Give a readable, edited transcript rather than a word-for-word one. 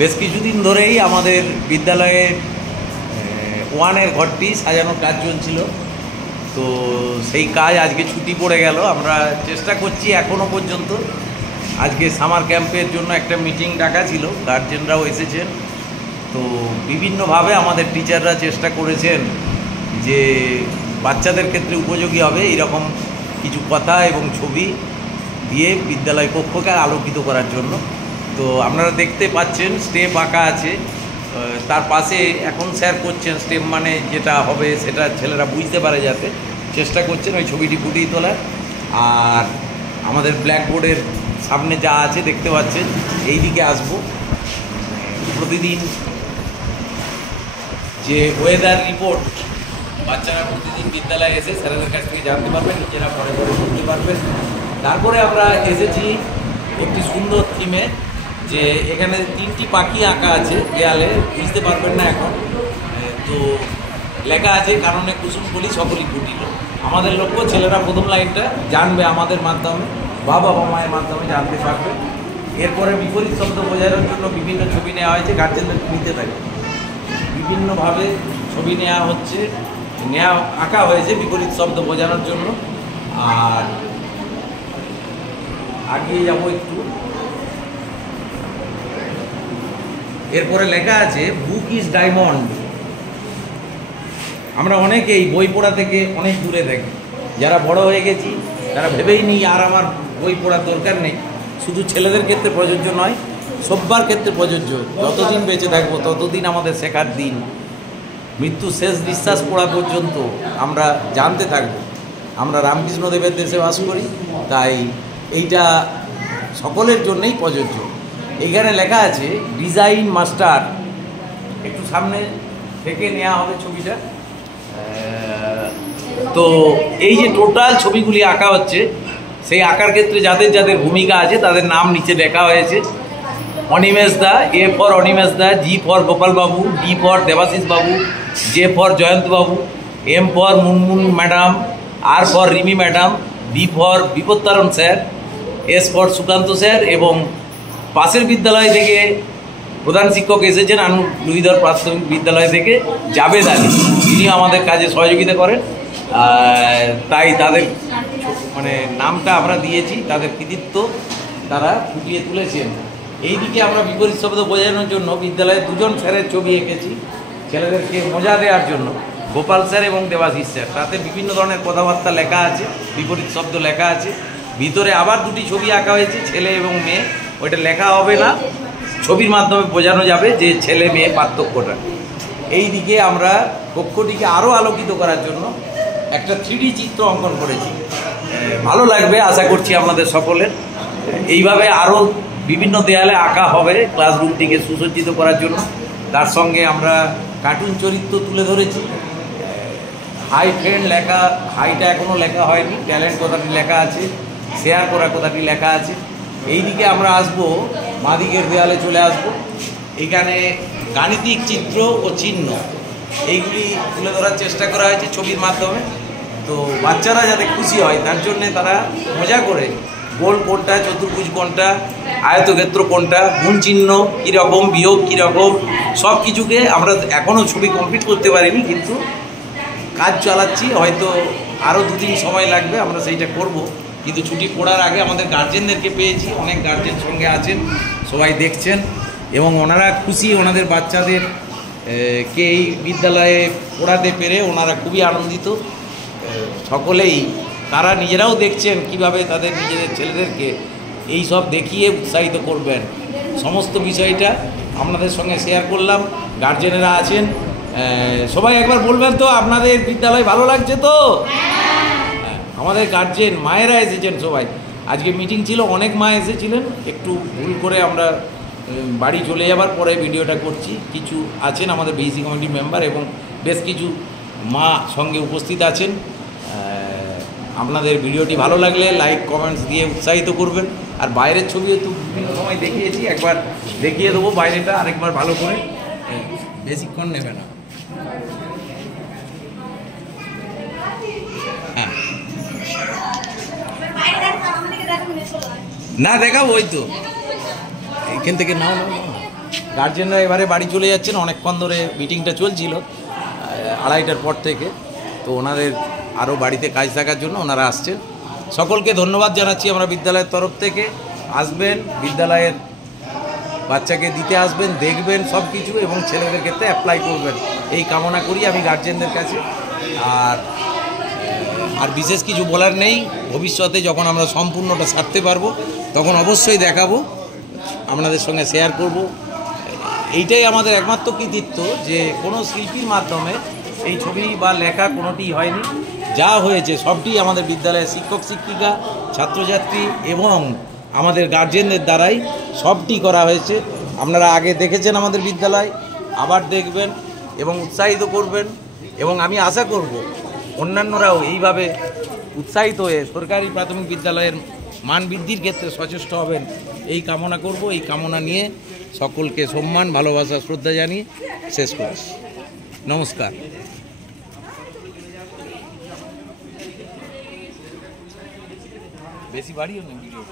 বেশ কিছুদিন ধরেই আমাদের বিদ্যালয়ের ওয়ানের ঘরটি সাজানোর কাজ চলছিল। তো সেই কাজ আজকে ছুটি পড়ে গেল। আমরা চেষ্টা করছি এখনও পর্যন্ত। আজকে সামার ক্যাম্পের জন্য একটা মিটিং ডাকা ছিল, গার্জেনরাও এসেছেন। তো বিভিন্নভাবে আমাদের টিচাররা চেষ্টা করেছেন যে বাচ্চাদের ক্ষেত্রে উপযোগী হবে এইরকম কিছু কথা এবং ছবি দিয়ে বিদ্যালয় কক্ষকে আলোকিত করার জন্য। তো আপনারা দেখতে পাচ্ছেন স্টেপ আঁকা আছে, তার পাশে এখন স্যার করছেন স্টেপ মানে যেটা হবে সেটা ছেলেরা বুঝতে পারে, যাতে চেষ্টা করছেন ওই ছবিটি ফুটিয়ে তোলার। আর আমাদের ব্ল্যাকবোর্ডের সামনে যা আছে দেখতে পাচ্ছেন, এই দিকে আসবো। প্রতিদিন যে ওয়েদার রিপোর্ট বাচ্চারা প্রতিদিন বিদ্যালয়ে এসে স্যারেদের কাছ থেকে জানতে পারবেন, নিজেরা পরে পরে করতে পারবেন। তারপরে আমরা এসেছি একটি সুন্দর থিমে, যে এখানে 3টি পাখি আঁকা আছে দেয়ালে, বুঝতে পারবেন না এখন। তো লেখা আছে কারণে কুসুম বলি সকলই ফুটিল। আমাদের লক্ষ্য ছেলেরা প্রথম লাইনটা জানবে আমাদের মাধ্যমে, বাবা মায়ের মাধ্যমে জানতে পারবে। এরপরে বিপরীত শব্দ বোঝানোর জন্য বিভিন্ন ছবি নেওয়া হয়েছে, গার্জেনদের নিতে থাকে বিভিন্নভাবে ছবি আঁকা হয়েছে বিপরীত শব্দ বোঝানোর জন্য। আর আগিয়ে যাব একটু, এরপরে লেখা আছে বুক ইজ ডায়মন্ড। আমরা অনেকেই বই পড়া থেকে অনেক দূরে থাকি, যারা বড় হয়ে গেছি তারা ভেবেই নিই আর আমার বই পড়ার দরকার নেই। শুধু ছেলেদের ক্ষেত্রে প্রযোজ্য নয়, সব্বার ক্ষেত্রে প্রযোজ্য। যতদিন বেঁচে থাকবো ততদিন আমাদের শেখার দিন, মৃত্যু শেষ নিঃশ্বাস পড়া পর্যন্ত আমরা জানতে থাকব। আমরা রামকৃষ্ণদেবের দেশে বাস করি, তাই এইটা সকলের জন্যই প্রযোজ্য। এখানে লেখা আছে ডিজাইন মাস্টার। একটু সামনে থেকে নেওয়া হবে ছবিটা। তো এই যে টোটাল ছবিগুলি আঁকা হচ্ছে, সেই আঁকার ক্ষেত্রে যাদের যাদের ভূমিকা আছে তাদের নাম নিচে লেখা হয়েছে। Animesh da, A for Animesh da, G for Gopal babu, D for Debashis babu, J for Jayanta babu, M for Munmun madam, R for Rimi madam, B for Bipattaran sir, S for Sukanta sir. এবং পাশের বিদ্যালয় থেকে প্রধান শিক্ষক এসেছেন লুইধর প্রাথমিক বিদ্যালয় থেকে জাবেদ আলী, তিনি আমাদের কাজে সহযোগিতা করেন। তাই তাদের মানে নামটা আমরা দিয়েছি, তাদের কৃতিত্ব তারা ফুটিয়ে তুলেছেন। এইদিকে আমরা বিপরীত শব্দ বোঝানোর জন্য বিদ্যালয়ে 2জন স্যারের ছবি এঁকেছি ছেলেদেরকে মজা দেওয়ার জন্য, গোপাল স্যার এবং দেবাশিস স্যার। তাতে বিভিন্ন ধরনের কথাবার্তা লেখা আছে, বিপরীত শব্দ লেখা আছে। ভিতরে আবার 2টি ছবি আঁকা হয়েছে, ছেলে এবং মেয়ে। ওইটা লেখা হবে না, ছবির মাধ্যমে বোঝানো যাবে যে ছেলে মেয়ে পার্থক্যটা। এই দিকে আমরা কক্ষটিকে আরও আলোকিত করার জন্য একটা 3D চিত্র অঙ্কন করেছি। ভালো লাগবে আশা করছি আপনাদের সকলের। এইভাবে আরও বিভিন্ন দেয়ালে আঁকা হবে ক্লাসরুমটিকে সুসজ্জিত করার জন্য। তার সঙ্গে আমরা কার্টুন চরিত্র তুলে ধরেছি। হাই ফ্রেন্ড লেখা, হাইটা এখনও লেখা হয়নি, ট্যালেন্ট কথাটি লেখা আছে, শেয়ার করা কথাটি লেখা আছে। এই দিকে আমরা আসবো, বাঁদিকের দেয়ালে চলে আসব। এখানে গাণিতিক চিত্র ও চিহ্ন এইগুলি তুলে ধরার চেষ্টা করা হয়েছে ছবির মাধ্যমে। তো বাচ্চারা যাতে খুশি হয় তার জন্যে তারা মজা করে গোল কোনটা, চতুর্ভুজ কোনটা, আয়তক্ষেত্র কোনটা, গুণ চিহ্ন কীরকম, বিয়োগ কীরকম, সব কিছুকে আমরা এখনও ছবি কমপ্লিট করতে পারিনি, কিন্তু কাজ চালাচ্ছি। হয়তো আরও 2 দিন সময় লাগবে, আমরা সেইটা করব। কিন্তু ছুটি পড়ার আগে আমাদের গার্জেনদেরকে পেয়েছি, অনেক গার্জেন সঙ্গে আছেন, সবাই দেখছেন এবং ওনারা খুশি। ওনাদের বাচ্চাদের কে এই বিদ্যালয়ে পড়াতে পেরে ওনারা খুবই আনন্দিত। সকলেই তারা নিজেরাও দেখছেন কিভাবে তাদের নিজেদের ছেলেদেরকে এই সব দেখিয়ে উৎসাহিত করবেন। সমস্ত বিষয়টা আপনাদের সঙ্গে শেয়ার করলাম। গার্জেনেরা আছেন, সবাই একবার বলবেন তো আপনাদের বিদ্যালয় ভালো লাগছে তো? আমাদের গার্জেন মায়েরা এসেছেন সবাই। আজকে মিটিং ছিল, অনেক মা এসেছিলেন। একটু ভুল করে আমরা বাড়ি চলে যাবার পরে ভিডিওটা করছি। কিছু আছেন আমাদের বিসি কমিটির মেম্বার এবং বেশ কিছু মা সঙ্গে উপস্থিত আছেন। আপনাদের ভিডিওটি ভালো লাগলে লাইক কমেন্টস দিয়ে উৎসাহিত করবেন। আর বাইরের ছবিও তো বিভিন্ন সময় দেখিয়েছি, একবার দেখিয়ে দেবো বাইরেটা আরেকবার ভালো করে, বেশিক্ষণ নেবে না। হ্যাঁ না দেখাবো, ওই তো এখান থেকে নাও নাও। গার্জেনরা এবারে বাড়ি চলে যাচ্ছেন, অনেকক্ষণ ধরে মিটিংটা চলছিল 2:30টার পর থেকে। তো ওনাদের আরও বাড়িতে কাজ থাকার জন্য ওনারা আসছেন। সকলকে ধন্যবাদ জানাচ্ছি আমরা বিদ্যালয়ের তরফ থেকে। আসবেন, বিদ্যালয়ের বাচ্চাকে দিতে আসবেন, দেখবেন সব কিছু, এবং ছেলেদের ক্ষেত্রে অ্যাপ্লাই করবেন, এই কামনা করি আমি গার্জেনদের কাছে। আর বিশেষ কিছু বলার নেই। ভবিষ্যতে যখন আমরা সম্পূর্ণটা সারতে পারবো তখন অবশ্যই দেখাবো, আপনাদের সঙ্গে শেয়ার করব। এইটাই আমাদের একমাত্র কৃতিত্ব যে কোনো শিল্পীর মাধ্যমে এই ছবি বা লেখা কোনোটি হয়নি, যা হয়েছে সবটি আমাদের বিদ্যালয়ের শিক্ষক শিক্ষিকা, ছাত্রছাত্রী এবং আমাদের গার্জেনদের দ্বারাই সবটি করা হয়েছে। আপনারা আগে দেখেছেন আমাদের বিদ্যালয়, আবার দেখবেন এবং উৎসাহিত করবেন, এবং আমি আশা করব অন্যান্যরাও এইভাবে উৎসাহিত হয়ে সরকারি প্রাথমিক বিদ্যালয়ের মান বৃদ্ধির ক্ষেত্রে সচেষ্ট হবেন, এই কামনা করব। এই কামনা নিয়ে সকলকে সম্মান, ভালোবাসা, শ্রদ্ধা জানিয়ে শেষ করছি। নমস্কার। বেশি বাড়িও না ভিডিও।